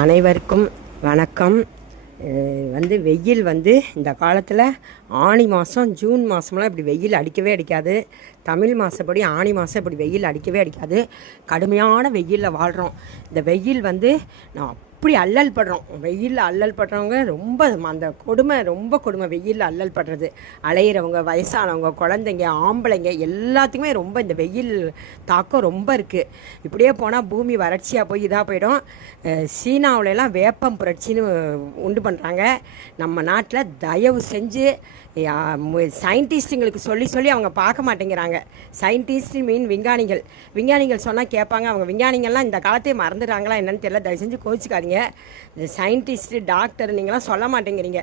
அனைவருக்கும் வணக்கம். வெயில் இந்த காலத்தில் ஆனி மாதம் ஜூன் மாதம்லாம் இப்படி வெயில் அடிக்கவே அடிக்காது. தமிழ் மாதப்படி ஆனி மாதம் இப்படி வெயில் அடிக்கவே அடிக்காது. கடுமையான வெயிலில் வாழ்கிறோம். இந்த வெயில் நான் அப்படி அல்லல் படுறோம். வெயிலில் அல்லல் படுறவங்க ரொம்ப அந்த கொடுமை, ரொம்ப கொடுமை. வெயிலில் அல்லல் படுறது அலையிறவங்க, வயசானவங்க, குழந்தைங்க, ஆம்பளைங்க எல்லாத்துக்குமே ரொம்ப இந்த வெயில் தாக்கம் ரொம்ப இருக்குது. இப்படியே போனால் பூமி வறட்சியாக போய் இதாக போயிடும். சீனாவிலலாம் வேப்பம் புரட்சின்னு உண்டு பண்ணுறாங்க. நம்ம நாட்டில் தயவு செஞ்சு சயின்டிஸ்ட்டுங்களுக்கு சொல்லி அவங்க பார்க்க மாட்டேங்கிறாங்க. சயின்டிஸ்ட் மீன் விஞ்ஞானிகள் சொன்னால் கேட்பாங்க. அவங்க விஞ்ஞானிகள்லாம் இந்த காலத்தையே மறந்துடுறாங்களா என்னன்னு தெரியல. தயவு செஞ்சு கோச்சிக்காதீங்க. இந்த சயின்டிஸ்ட்டு, டாக்டர் நீங்களாம் சொல்ல மாட்டேங்கிறீங்க.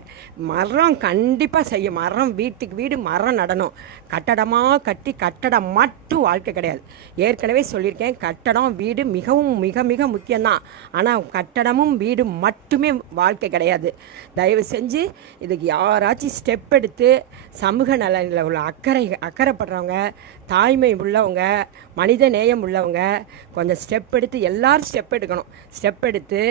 மரம் கண்டிப்பாக செய்யும். மரம் வீட்டுக்கு வீடு மரம் நடணும். கட்டடமாக கட்டி கட்டடம் மட்டும் வாழ்க்கை கிடையாது. ஏற்கனவே சொல்லியிருக்கேன், கட்டடம் வீடு மிகவும் மிக மிக முக்கியம்தான். ஆனால் கட்டடமும் வீடு மட்டுமே வாழ்க்கை கிடையாது. தயவு செஞ்சு இதுக்கு யாராச்சும் ஸ்டெப் எடுத்து சமூக நலனில் உள்ள அக்கறைப்படுறவங்க, தாய்மை உள்ளவங்க, மனித நேயம் உள்ளவங்க கொஞ்சம் ஸ்டெப் எடுத்து, எல்லாரும் ஸ்டெப் எடுக்கணும். ஸ்டெப் எடுத்து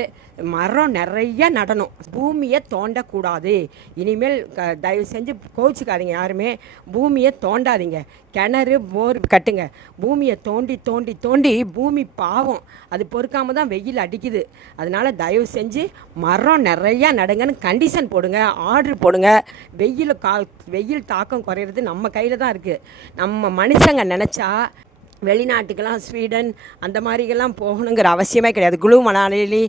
மரம் நிறைய நடணும். பூமியை தோண்டக்கூடாது. இனிமேல் தயவு செஞ்சு கோச்சிக்காதீங்க. யாருமே பூமியை தோண்டாதீங்க. கிணறு, போர் கட்டுங்க. பூமியை தோண்டி தோண்டி தோண்டி பூமி பாவம், அது பொறுக்காம தான் வெயில் அடிக்குது. அதனால் தயவு செஞ்சு மரம் நிறையா நடுங்கன்னு கண்டிஷன் போடுங்க, ஆர்டர் போடுங்க. வெயில் தாக்கம் குறையிறது நம்ம கையில் தான் இருக்குது. நம்ம மனுஷங்க நினச்சா வெளிநாட்டுக்கெல்லாம், ஸ்வீடன் அந்த மாதிரிக்கெல்லாம் போகணுங்கிற அவசியமே கிடையாது. குளு மணாலி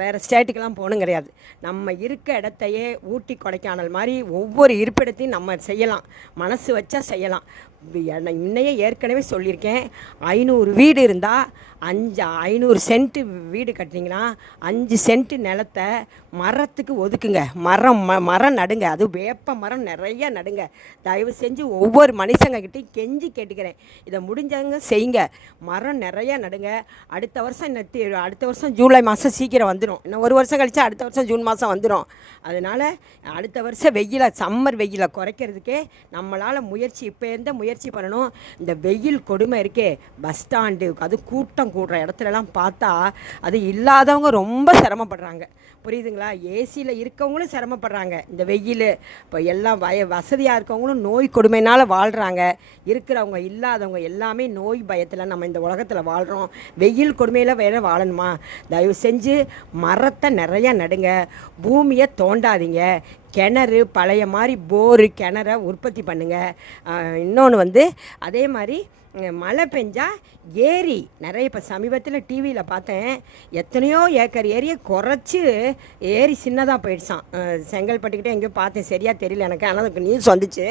வேறு ஸ்டேட்டுக்கெல்லாம் போகணும் கிடையாது. நம்ம இருக்க இடத்தையே ஊட்டி, கொடைக்கானல் மாதிரி ஒவ்வொரு இருப்பிடத்தையும் நம்ம செய்யலாம். மனசு வச்சா செய்யலாம். இன்னையே ஏற்கனவே சொல்லியிருக்கேன், 500 வீடு இருந்தால் 500 சென்ட்டு வீடு கட்டுறீங்கன்னா 5 சென்ட்டு நிலத்தை மரத்துக்கு ஒதுக்குங்க. மரம் நடுங்க. அது வேப்ப மரம் நிறைய நடுங்க. தயவு செஞ்சு ஒவ்வொரு மனுஷங்கக்கிட்டையும் கெஞ்சி கேட்டுக்கிறேன், இதை முடிஞ்சவங்க செய்யுங்க. மரம் நிறையா நடுங்க. அடுத்த வருஷம் ஜூலை மாதம் சீக்கிரம் வந்துடும். இன்னும் ஒரு வருஷம் கழிச்சா அடுத்த வருஷம் ஜூன் மாதம் வந்துடும். அதனால் அடுத்த வருஷம் சம்மர் வெயிலை குறைக்கிறதுக்கே நம்மளால் இப்போ இருந்த முயற்சி பண்ணணும். இந்த வெயில் கொடுமை இருக்கே, பஸ் ஸ்டாண்டு, அது கூட்டம் கூடுற இடத்துலலாம் பார்த்தா அது இல்லாதவங்க ரொம்ப சிரமப்படுறாங்க. புரியுதுங்களா? ஏசியில் இருக்கவங்களும் சிரமப்படுறாங்க இந்த வெயில். இப்போ எல்லாம் வசதியாக இருக்கவங்களும் நோய் கொடுமையினால் வாழ்கிறாங்க. இருக்கிறவங்க, இல்லாதவங்க எல்லாமே நோய் பயத்தில் நம்ம இந்த உலகத்தில் வாழ்கிறோம். வெயில் கொடுமையில் வேறு வாழணுமா? தயவு செஞ்சு மரத்தை நிறையா நடுங்க. பூமியை தோண்டாதீங்க. கிணறு பழைய மாதிரி போரு கிணற உற்பத்தி பண்ணுங்கள். இன்னொன்று அதே மாதிரி மழை பெஞ்சால் ஏரி நிறைய, இப்போ சமீபத்தில் டிவியில் பார்த்தேன், எத்தனையோ ஏக்கர் ஏரியை குறைச்சி ஏரி சின்னதாக போயிடுச்சான். செங்கல்பட்டுக்கிட்டே எங்கேயோ பார்த்தேன், சரியாக தெரியல எனக்கு. ஆனால் அதுக்கு நியூஸ் வந்துச்சு.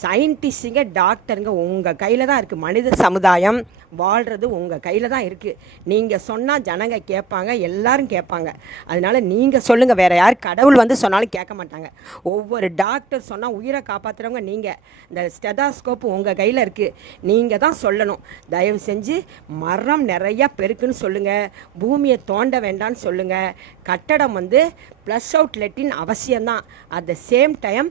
சயின்டிஸ்ட்டுங்க, டாக்டருங்க உங்கள் கையில் தான் இருக்குது. மனித சமுதாயம் வாழ்கிறது உங்கள் கையில் தான் இருக்குது. நீங்கள் சொன்னால் ஜனங்க கேட்பாங்க, எல்லோரும் கேட்பாங்க. அதனால் நீங்கள் சொல்லுங்கள். வேறு யார் கடவுள் சொன்னாலும் கேட்க மாட்டாங்க. ஒவ்வொரு டாக்டர் சொன்னால் உயிரை காப்பாற்றுறவங்க நீங்கள். இந்த ஸ்டெதாஸ்கோப் உங்கள் கையில் இருக்குது. நீங்கள் தான் சொல்லணும். தயவு செஞ்சு மரம் நிறையா பெருக்குன்னு சொல்லுங்கள். பூமியை தோண்ட வேண்டான்னு சொல்லுங்கள். கட்டடம் ப்ளஸ் அவுட் லெட்டின் அவசியம்தான். அட் த சேம் டைம்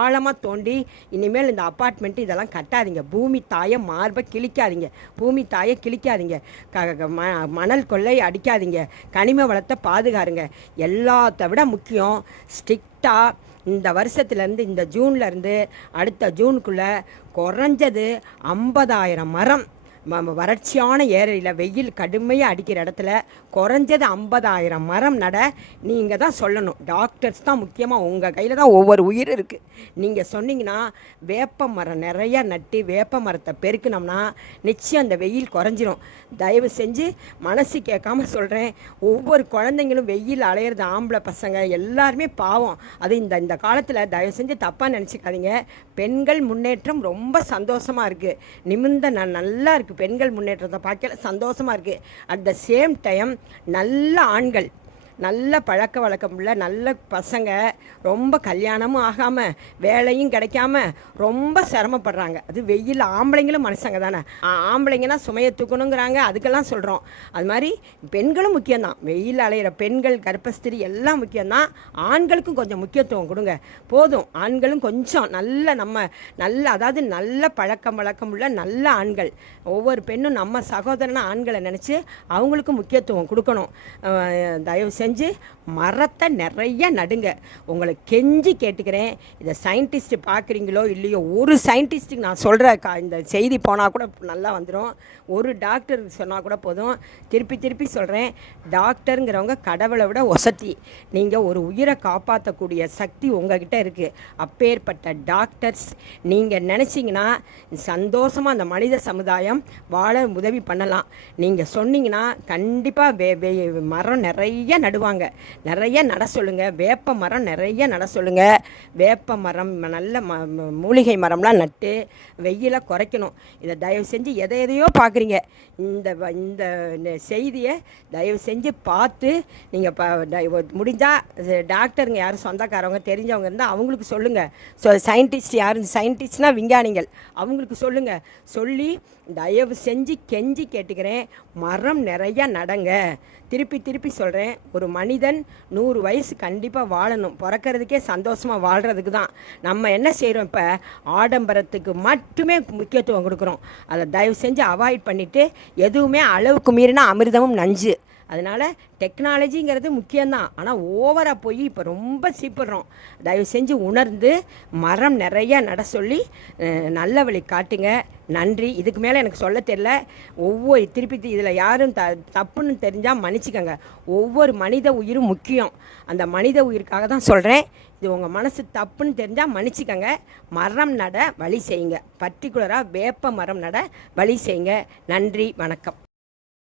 ஆழமாக தோண்டி இனிமேல் இந்த அப்பார்ட்மெண்ட்டு இதெல்லாம் கட்டாதீங்க. பூமி தாயை மார்பை கிழிக்காதீங்க. பூமி தாயை கிழிக்காதீங்க. மணல் கொள்ளை அடிக்காதீங்க. கனிம வளத்தை பாதுகாருங்க. எல்லாத்த விட முக்கியம், ஸ்ட்ரிக்டாக இந்த வருஷத்துலேருந்து, இந்த ஜூன்லேருந்து அடுத்த ஜூனுக்குள்ளே குறைஞ்சது 50,000 மரம் வறட்சியான ஏரியில் வெயில் கடுமையாக அடிக்கிற இடத்துல குறைஞ்சது 50,000 மரம் நட நீங்கள் தான் சொல்லணும். டாக்டர்ஸ் தான் முக்கியமாக. உங்கள் கையில் தான் ஒவ்வொரு உயிர் இருக்குது. நீங்கள் சொன்னீங்கன்னா வேப்ப மரம் நிறையா நட்டு வேப்ப மரத்தை பெருக்கினோம்னா நிச்சயம் அந்த வெயில் குறைஞ்சிரும். தயவு செஞ்சு மனசு கேட்காம சொல்கிறேன், ஒவ்வொரு குழந்தைங்களும் வெயில் அலையிறது, ஆம்பளை பசங்க எல்லாருமே பாவம். அது இந்த காலத்தில் தயவு செஞ்சு தப்பாக நினச்சிக்காதீங்க. பெண்கள் முன்னேற்றம் ரொம்ப சந்தோஷமாக இருக்குது. நிமிர்ந்த நல்லா இருக்குது. பெண்கள் முன்னேற்றத்தை பார்க்கல சந்தோஷமாக இருக்குது. அட் த சேம் டைம் நல்ல ஆண்கள், நல்ல பழக்க வழக்கம் உள்ள நல்ல பசங்க ரொம்ப கல்யாணமும் ஆகாமல் வேலையும் கிடைக்காம ரொம்ப சிரமப்படுறாங்க. அது வெயில் ஆம்பளைங்களும் மனுஷங்க தானே. ஆம்பளைங்கன்னா சுமையை தூக்கணுங்கிறாங்க, அதுக்கெல்லாம் சொல்கிறோம். அது மாதிரி பெண்களும் முக்கியம்தான். வெயில் அலையிற பெண்கள் கர்ப்பஸ்திரி எல்லாம் முக்கியம்தான். ஆண்களுக்கும் கொஞ்சம் முக்கியத்துவம் கொடுங்க போதும். ஆண்களும் கொஞ்சம் அதாவது நல்ல பழக்கம் வழக்கம் உள்ள நல்ல ஆண்கள். ஒவ்வொரு பெண்ணும் நம்ம சகோதரன ஆண்களை நினச்சி அவங்களுக்கு முக்கியத்துவம் கொடுக்கணும். தயவு செஞ்சு மரத்தை நிறைய நடுங்க. உங்களை கெஞ்சி கேட்டுக்கிறேன். இதை சயின்டிஸ்ட் பார்க்குறீங்களோ இல்லையோ, ஒரு சயின்டிஸ்ட்டுக்கு நான் சொல்கிற இந்த செய்தி போனால் கூட நல்லா வந்துடும். ஒரு டாக்டர் சொன்னால் கூட போதும். திருப்பி சொல்கிறேன், டாக்டருங்கிறவங்க கடவுளை விட ஒசத்தி. நீங்கள் ஒரு உயிரை காப்பாற்றக்கூடிய சக்தி உங்ககிட்ட இருக்குது. அப்பேற்பட்ட டாக்டர்ஸ் நீங்கள் நினச்சிங்கன்னா சந்தோஷமாக அந்த மனித சமுதாயம் வாழ உதவி பண்ணலாம். நீங்கள் சொன்னீங்கன்னா கண்டிப்பாக மரம் நிறைய நடுவாங்க. நிறைய நட சொல்லுங்கள். வேப்ப மரம் நிறைய நட சொல்லுங்கள். வேப்ப மரம் நல்ல மூலிகை மரம்லாம் நட்டு வெயிலை குறைக்கணும். இதை தயவு செஞ்சு எதையோ பார்க்குறீங்க. இந்த செய்தியை தயவு செஞ்சு பார்த்து நீங்கள் முடிஞ்சால் டாக்டருங்க யாரும் சொந்தக்காரவங்க தெரிஞ்சவங்க இருந்தால் அவங்களுக்கு சொல்லுங்கள். சயின்டிஸ்ட் யாரும், சயின்டிஸ்ட்னால் விஞ்ஞானிகள், அவங்களுக்கு சொல்லுங்கள். சொல்லி தயவு செஞ்சு கெஞ்சி கேட்டுக்கிறேன், மரம் நிறையா நடங்க. திருப்பி சொல்கிறேன், ஒரு மனிதன் 100 வயசு கண்டிப்பாக வாழணும். பிறக்கிறதுக்கே சந்தோஷமாக வாழ்கிறதுக்கு தான். நம்ம என்ன செய்கிறோம், இப்போ ஆடம்பரத்துக்கு மட்டுமே முக்கியத்துவம் கொடுக்குறோம். அதை தயவு செஞ்சு அவாய்ட் பண்ணிவிட்டு, எதுவுமே அளவுக்கு மீறினா அமிர்தமும் நஞ்சு. அதனால் டெக்னாலஜிங்கிறது முக்கியம்தான், ஆனால் ஓவராக போய் இப்போ ரொம்ப சீப்பிடுறோம். தயவு செஞ்சு உணர்ந்து மரம் நிறையா நட சொல்லி நல்ல வழி காட்டுங்க. நன்றி. இதுக்கு மேலே எனக்கு சொல்ல தெரியல. திருப்பி இதில் யாரும் தப்புன்னு தெரிஞ்சால் மன்னிச்சுக்கோங்க. ஒவ்வொரு மனித உயிரும் முக்கியம். அந்த மனித உயிருக்காக தான் சொல்கிறேன். இது உங்கள் மனசு தப்புன்னு தெரிஞ்சால் மன்னிச்சுக்கோங்க. மரம் நட வழி செய்யுங்க. பர்டிகுலராக வேப்ப மரம் நட வழி செய்யுங்க. நன்றி, வணக்கம்.